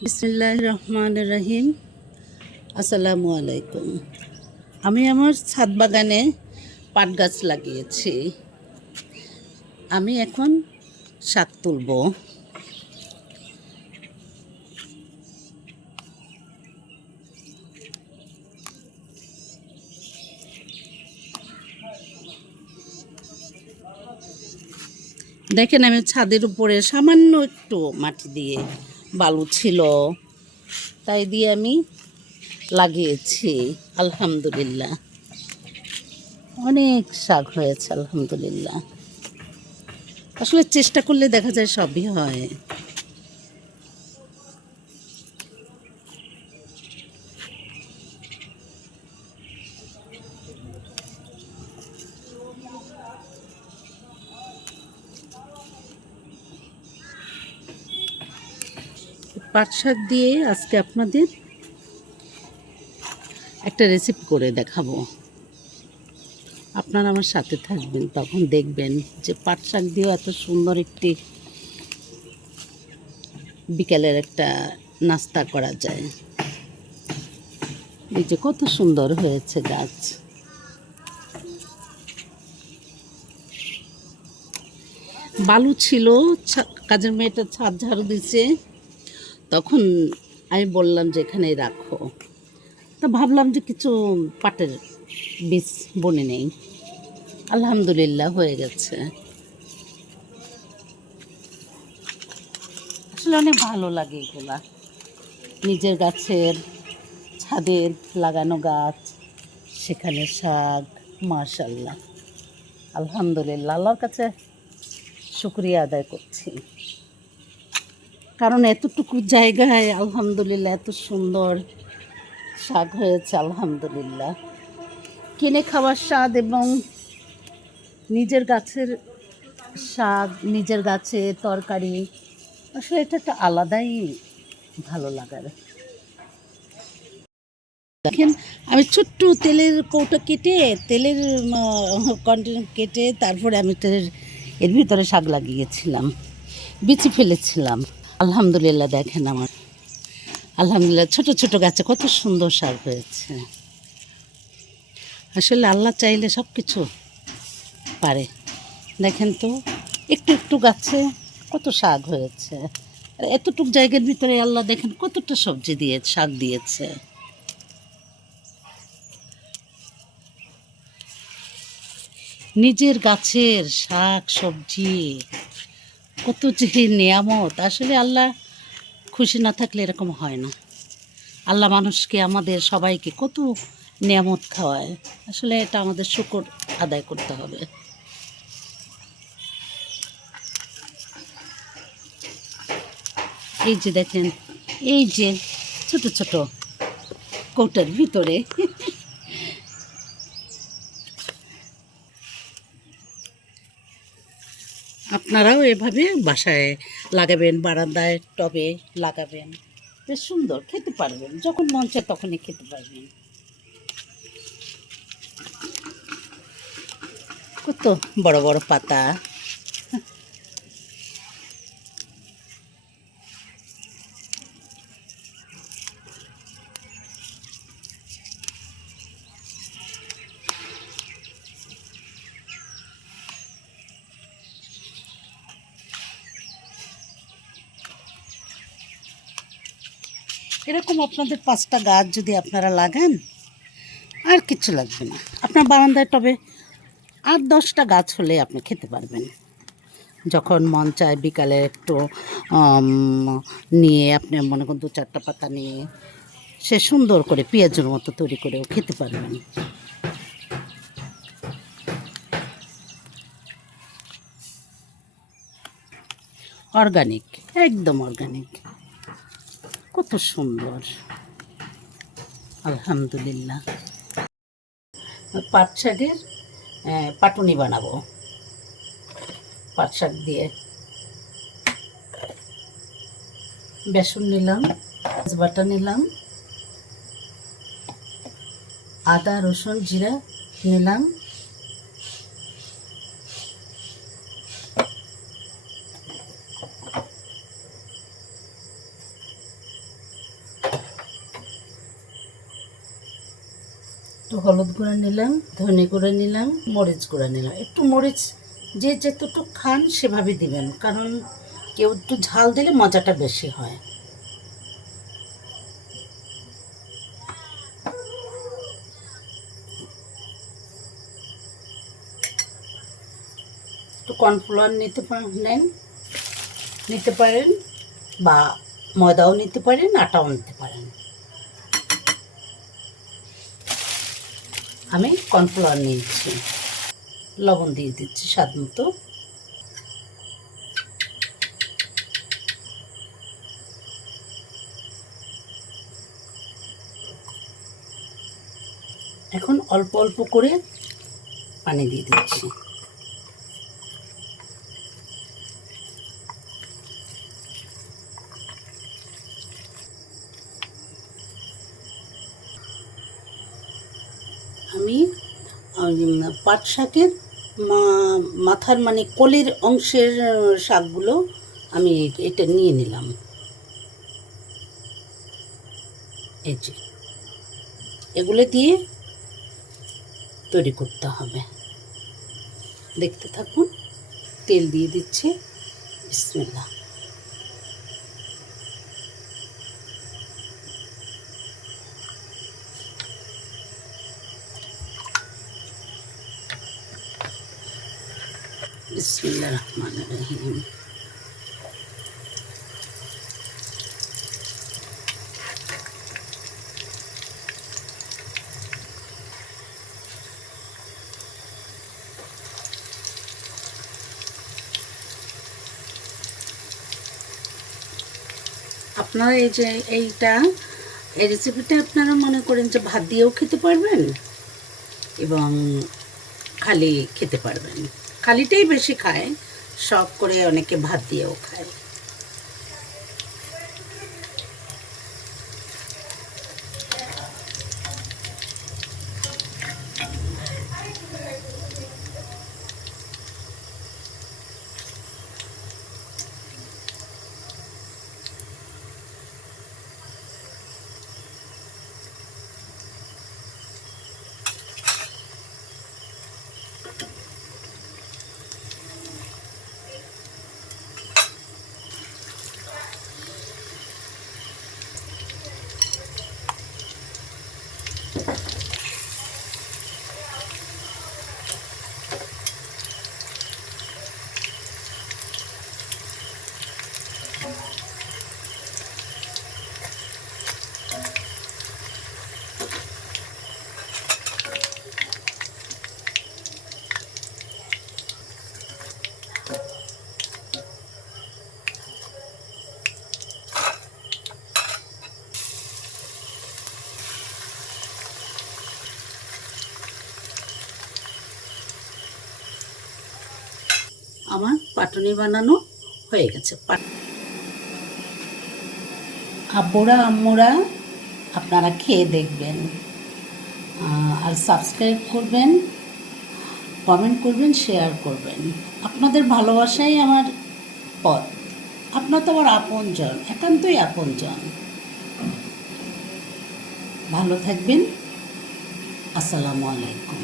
বিসমিল্লাহির রহমানির রহিম। আসসালামু আলাইকুম। আমি আমার ছাদ বাগানে পাট গাছ লাগিয়েছি। আমি এখন শাক তুলব। দেখেন, আমি ছাদের উপরে সামান্য একটু মাটি দিয়ে, বালু ছিল তাই দিয়ে আমি লাগিয়েছি। আলহামদুলিল্লাহ, অনেক শাক হয়েছে আলহামদুলিল্লাহ। আসলে চেষ্টা করলে দেখা যায় সবই হয়। পাট শাক দিয়ে আজকে আপনাদের একটা রেসিপি করে দেখাবো। আপনারা আমার সাথে থাকবেন, তখন দেখবেন যে পাট শাক দিয়েও এত সুন্দর একটি বিকেলের একটা নাস্তা করা যায়। এই যে কত সুন্দর হয়েছে গাছ। বালু ছিল, কাজের মেয়েটা ছাদ ঝাড়ু দিছে, তখন আমি বললাম যে এখানেই রাখো। তা ভাবলাম যে কিছু পাটের বীজ বনে নেই। আলহামদুলিল্লাহ হয়ে গেছে। আসলে অনেক ভালো লাগে এগুলা, নিজের গাছের ছাদের লাগানো গাছ, সেখানে শাক। মাশাল্লাহ, আলহামদুলিল্লাহ, আল্লাহর কাছে শুকরিয়া আদায় করছি, কারণ এতটুকু জায়গায় আলহামদুলিল্লাহ এত সুন্দর শাক হয়েছে। আলহামদুলিল্লাহ, কিনে খাওয়ার স্বাদ এবং নিজের গাছের শাক, নিজের গাছে তরকারি, আসলে এটা একটা আলাদাই ভালো লাগার। দেখেন, আমি ছোট্ট তেলের কৌটো কেটে, তেলের কন্টেনার কেটে, তারপরে আমি এর ভিতরে শাক লাগিয়েছিলাম, বিচি ফেলেছিলাম। আলহামদুলিল্লাহ, দেখেন আমার আলহামদুলিল্লাহ ছোট ছোট গাছে কত সুন্দর শাক হয়েছে। আসলে আল্লাহ চাইলে সব কিছু পারে। দেখেন তো, একটু একটু গাছে কত শাক হয়েছে। আর এতটুক জায়গার ভিতরে আল্লাহ দেখেন কতটা সবজি দিয়ে শাক দিয়েছে। নিজের গাছের শাক সবজি কত যে নিয়ামত। আসলে আল্লাহ খুশি না থাকলে এরকম হয় না। আল্লাহ মানুষকে, আমাদের সবাইকে কত নিয়ামত খাওয়ায়। আসলে এটা আমাদের শুকর আদায় করতে হবে। এই যে দেখেন, এই যে ছোট ছোট কৌটার ভিতরে আপনারাও এভাবে বাসায় লাগাবেন, বারান্দায় টবে লাগাবেন, বেশ সুন্দর খেতে পারবেন। যখন মন চায় তখনই খেতে পারবেন। কত বড় বড় পাতা। এরকম আপনাদের 5টা গাছ যদি আপনারা লাগান, আর কিছু লাগবে না। আপনার বারান্দায় টবে 8-10টা গাছ হলে আপনি খেতে পারবেন। যখন মন চায় বিকালে একটু আম, নিয়ে আপনি মনে করেন 2-4টা পাতা নিয়ে সে সুন্দর করে পেঁয়াজের মতো তৈরি করেও খেতে পারবেন। অর্গানিক, একদম অর্গানিক, কত সুন্দর। আলহামদুলিল্লাহ, পাট শাকের পাটুনি বানাবো। পাট শাক দিয়ে বেসন নিলাম, বাটা নিলাম, আদা রসুন জিরা নিলাম, একটু হলুদ গুঁড়া নিলাম, ধনে গুঁড়া নিলাম, মরিচ গুঁড়া নিলাম। একটু মরিচ যে যতটুকু খান সেভাবে দিবেন, কারণ কেউ একটু ঝাল দিলে মজাটা বেশি হয়। একটু কর্নফ্লাওয়ার নিতে পারেন বা ময়দাও নিতে পারেন, আটাও নিতে পারেন। আমি কর্নফ্লাওয়ার নিয়েছি। লবণ দিয়ে দিচ্ছি স্বাদ মতো। এখন অল্প অল্প করে পানি দিয়ে দিচ্ছি। আমি পাট শাকের মাথার মানে কলির অংশের শাকগুলো আমি এটা নিয়ে নিলাম। এই যে এগুলো দিয়ে তৈরি করতে হবে। দেখতে থাকুন। তেল দিয়ে দিচ্ছি। বিসমিল্লাহ। বিসমিল্লাহির রহমানির রহিম। আপনারা এই রেসিপিটা আপনারা মনে করেন যে ভাত দিয়েও খেতে পারবেন এবং খালি খেতে পারবেন। খালিটাই বেশি খায়, শখ করে অনেকে ভাত দিয়েও খায়। আমার পাটুনি বানানো হয়ে গেছে। আব্বুরা আম্মুরা আপনারা খেয়ে দেখবেন, আর সাবস্ক্রাইব করবেন, কমেন্ট করবেন, শেয়ার করবেন। আপনাদের ভালোবাসাই আমার পথ। আপনার তো আমার আপনজন, একান্তই আপনজন। ভালো থাকবেন। আসসালামু আলাইকুম।